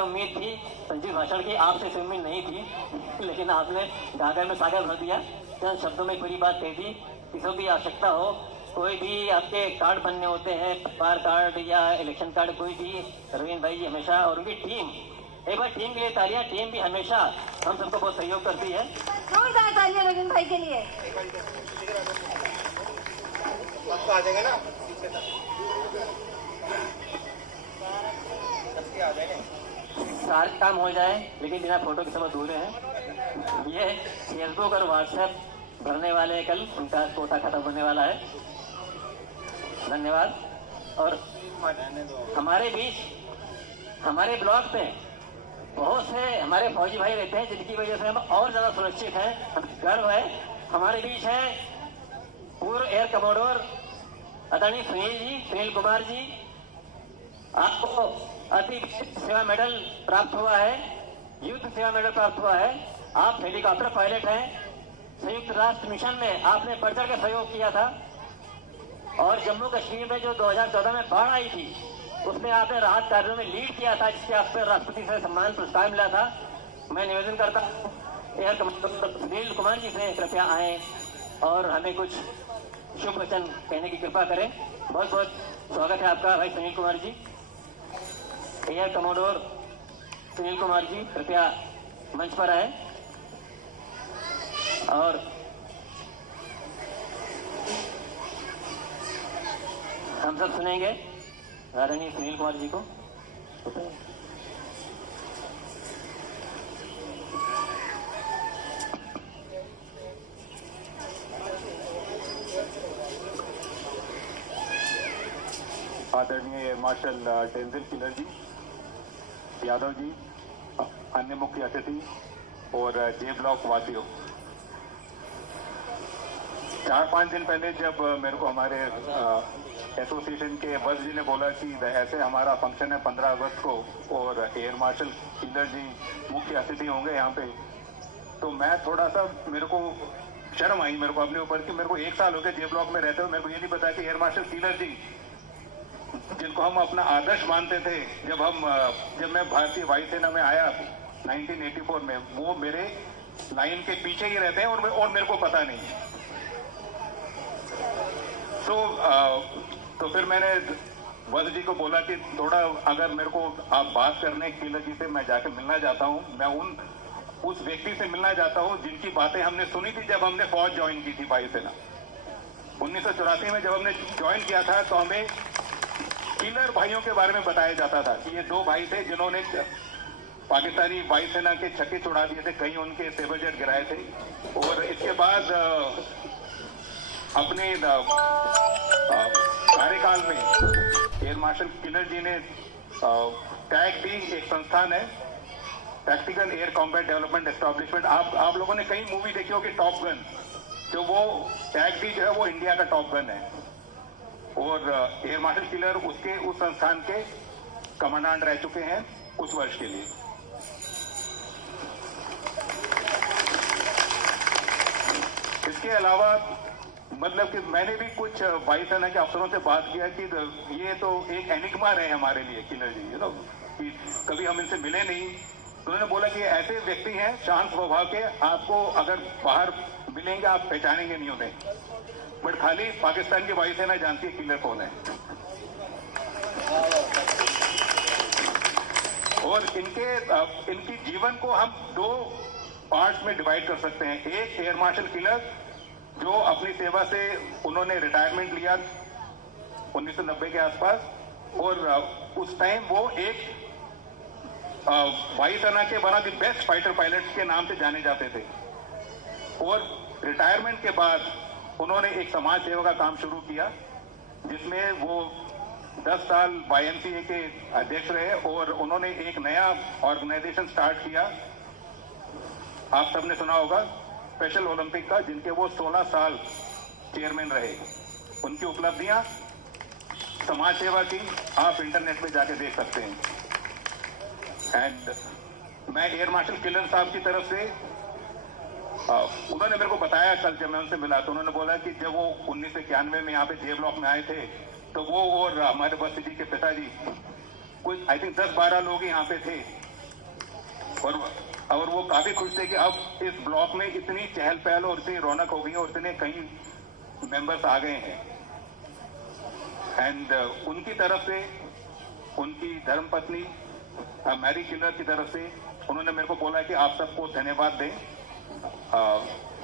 आपसे उम्मीद थी संजीव भाषण की, आपसे इसे उम्मीद नहीं थी, लेकिन आपने गागर में सागर भर दिया। चंद शब्दों में पूरी बात कह दी। किसी भी आवश्यकता हो, कोई भी आपके कार्ड बनने होते हैं, परिवार कार्ड या इलेक्शन कार्ड, कोई भी, रवीन भाई जी हमेशा, और उनकी टीम, एक बार टीम के लिए तालियां। टीम भी हमेशा हम सबको बहुत सहयोग करती है। जोरदार तालियां रवीन भाई के लिए। आपको आ जाएगा ना, आ जाएंगे। सारे काम हो जाए लेकिन बिना फोटो के सब अधूरे हैं। ये फेसबुक और व्हाट्सएप भरने वाले, कल उनका कोटा खत्म होने वाला है। धन्यवाद। और हमारे बीच, हमारे ब्लॉक पे बहुत से हमारे फौजी भाई रहते हैं, जिनकी वजह से हम और ज्यादा सुरक्षित हैं। हम गर्व है। हमारे बीच है पूर्व एयर कमोडोर आदरणीय सुनील कुमार जी, आपको अति सेवा मेडल प्राप्त हुआ है, युद्ध सेवा मेडल प्राप्त हुआ है। आप हेलीकॉप्टर पायलट हैं। संयुक्त राष्ट्र मिशन में आपने बढ़ चढ़ कर सहयोग किया था, और जम्मू कश्मीर में जो 2014 में बाढ़ आई थी, उसमें आपने राहत कार्यों में लीड किया था, जिसके आपसे राष्ट्रपति से सम्मान पुरस्कार मिला था। मैं निवेदन करता हूँ एयर कमांडर सुनील कुमार जी से, कृपया आए और हमें कुछ शुभ वचन कहने की कृपा करें। बहुत बहुत स्वागत है आपका भाई सुनील कुमार जी। एयर कमोडोर सुनील कुमार जी, कृपया मंच पर आए और हम सब सुनेंगे आदरणीय सुनील कुमार जी को। आदरणीय एयर मार्शल टेंजिल किलर जी, यादव जी, अन्य मुख्य अतिथि और जे ब्लॉक वासियों, 4-5 दिन पहले जब मेरे को हमारे एसोसिएशन के वत्स जी ने बोला कि ऐसे हमारा फंक्शन है 15 अगस्त को और एयर मार्शल किलर जी मुख्य अतिथि होंगे यहाँ पे, तो मैं थोड़ा सा, मेरे को शर्म आई मेरे को अपने ऊपर कि मेरे को 1 साल हो गया जे ब्लॉक में रहते हुए, मेरे को ये नहीं पता कि एयर मार्शल किलर जी, जिनको हम अपना आदर्श मानते थे, जब मैं भारतीय वायुसेना में आया 1984 में, वो मेरे लाइन के पीछे ही रहते हैं और मेरे को पता नहीं है। तो फिर मैंने वत्स जी को बोला कि थोड़ा अगर मेरे को आप बात करने किलर जी से मैं जाके मिलना चाहता हूँ, मैं उस व्यक्ति से मिलना चाहता हूँ जिनकी बातें हमने सुनी थी जब हमने फौज ज्वाइन की थी वायुसेना 1984 में। जब हमने ज्वाइन किया था तो हमें किलर भाइयों के बारे में बताया जाता था कि ये 2 भाई थे जिन्होंने पाकिस्तानी वायुसेना के छक्के छुड़ा दिए थे, कहीं उनके सेबर जेट गिराए थे। और इसके बाद अपने कार्यकाल में एयर मार्शल किलर जी ने टैग दी, एक संस्थान है tactical air combat development establishment. आप लोगों ने कई मूवी देखी होगी, टॉप गन, जो वो टैग दी जो है वो इंडिया का टॉप गन है। और एयर मार्शल किलर उस संस्थान के कमांडेंट रह चुके हैं कुछ वर्ष के लिए। इसके अलावा मतलब कि मैंने भी कुछ वायुसेना के अफसरों से बात किया कि ये तो एक एनिग्मा रहे हमारे लिए किलर जी, कि कभी हम इनसे मिले नहीं। तो उन्होंने बोला कि ऐसे व्यक्ति हैं शांत स्वभाव के, आपको अगर बाहर मिलेंगे आप पहचानेंगे नहीं उन्हें, बट खाली पाकिस्तान की वायुसेना जानती है किलर कौन है। और इनकी जीवन को हम 2 पार्ट्स में डिवाइड कर सकते हैं। एक एयर मार्शल किलर जो अपनी सेवा से उन्होंने रिटायरमेंट लिया 1990 के आसपास, और उस टाइम वो एक वायुसेना के one of the best fighter pilots के नाम से जाने जाते थे। और रिटायरमेंट के बाद उन्होंने एक समाज सेवा का काम शुरू किया, जिसमें वो 10 साल YMCA के अध्यक्ष रहे, और उन्होंने एक नया ऑर्गेनाइजेशन स्टार्ट किया, आप सबने सुना होगा, स्पेशल ओलंपिक का, जिनके वो 16 साल चेयरमैन रहे। उनकी उपलब्धियां समाज सेवा की आप इंटरनेट पे जाके देख सकते हैं। एंड मैं एयर मार्शल किलर साहब की तरफ से, उन्होंने मेरे को बताया कल जब मैं उनसे मिला, तो उन्होंने बोला कि जब वो 1991 में यहाँ पे जे ब्लॉक में आए थे, तो वो और हमारे वत्स जी के पिताजी, कुछ आई थिंक 10-12 लोग यहाँ पे थे, और वो काफी खुश थे कि अब इस ब्लॉक में इतनी चहल पहल और इतनी रौनक हो गई और इतने कई मेंबर्स आ गए हैं। एंड उनकी तरफ से उनकी धर्मपत्नी मैरी किलर की तरफ से उन्होंने मेरे को बोला कि आप सबको धन्यवाद दें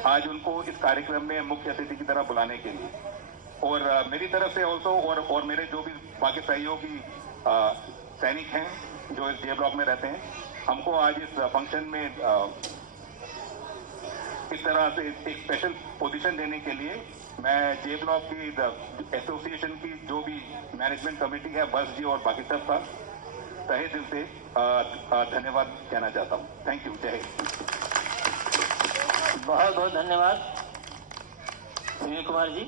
आज उनको इस कार्यक्रम में मुख्य अतिथि की तरह बुलाने के लिए। और मेरी तरफ से ऑल्सो और मेरे जो भी बाकी सहयोगी सैनिक हैं जो इस जे ब्लॉक में रहते हैं, हमको आज इस फंक्शन में इस तरह से एक स्पेशल पोजीशन देने के लिए मैं जे ब्लॉक की एसोसिएशन की जो भी मैनेजमेंट कमेटी है, बस जी और बाकी सब का तहे दिल से धन्यवाद कहना चाहता हूँ। Thank you. जय हिंद। बहुत बहुत धन्यवाद सुनील कुमार जी।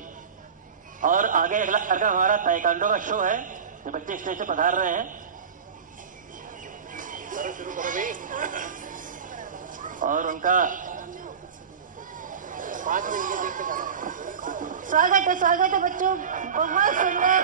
और आगे अगला कार्यक्रम हमारा ताइक्वांडो का शो है, जो बच्चे स्टेज से पधार रहे हैं। और उनका स्वागत है बच्चों, बहुत सुंदर।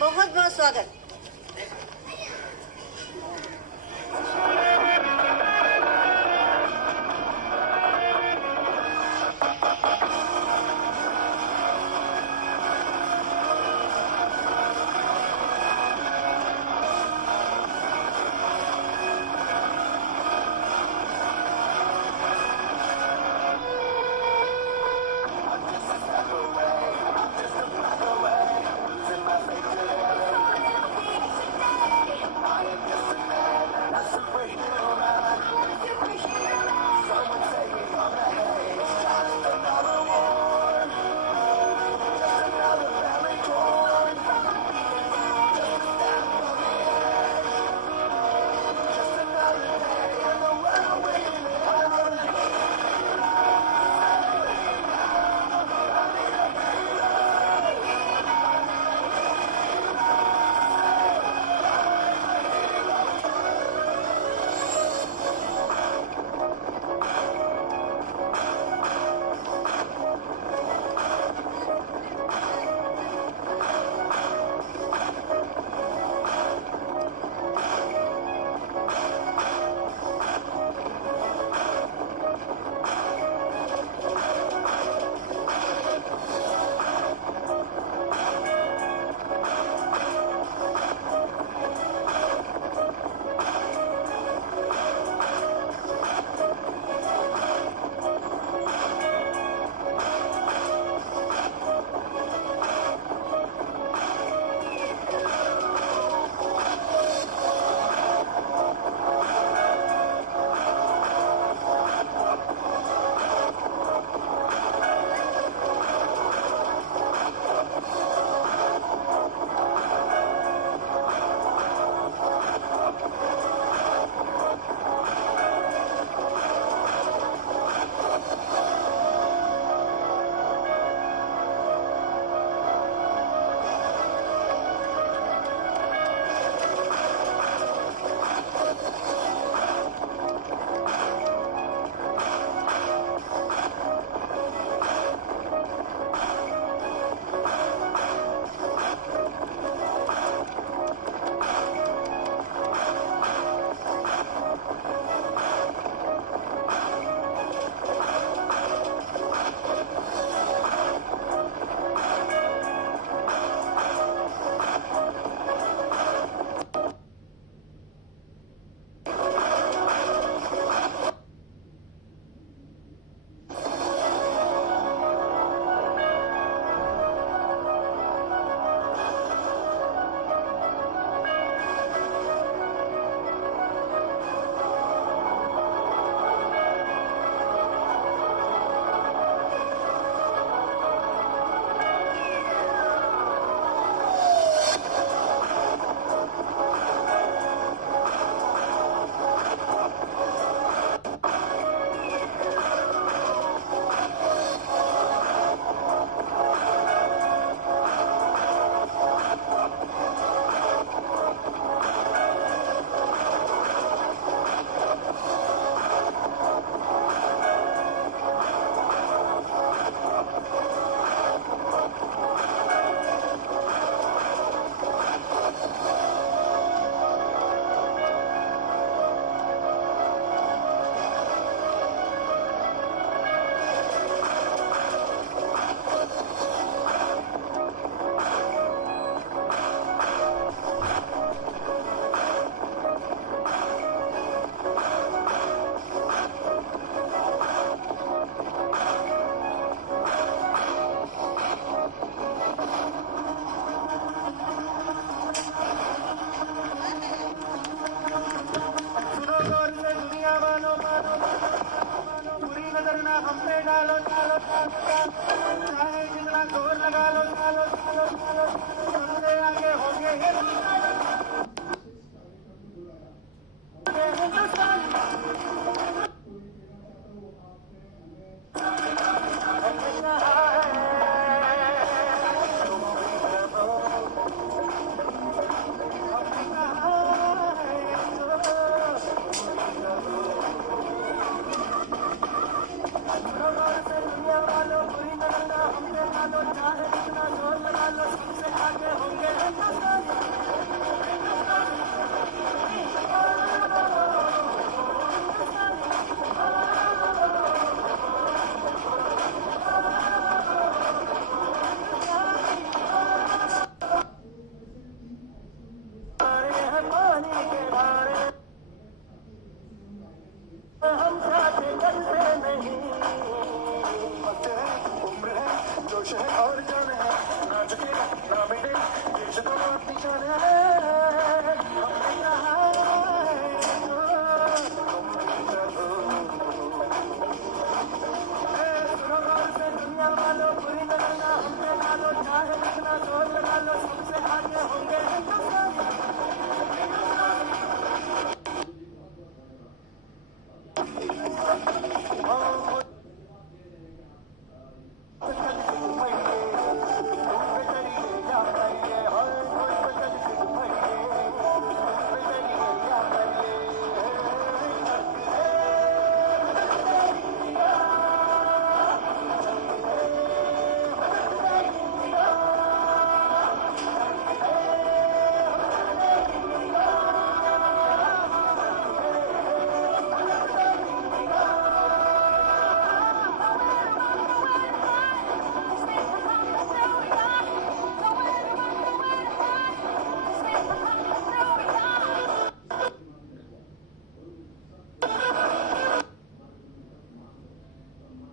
बहुत बहुत स्वागत।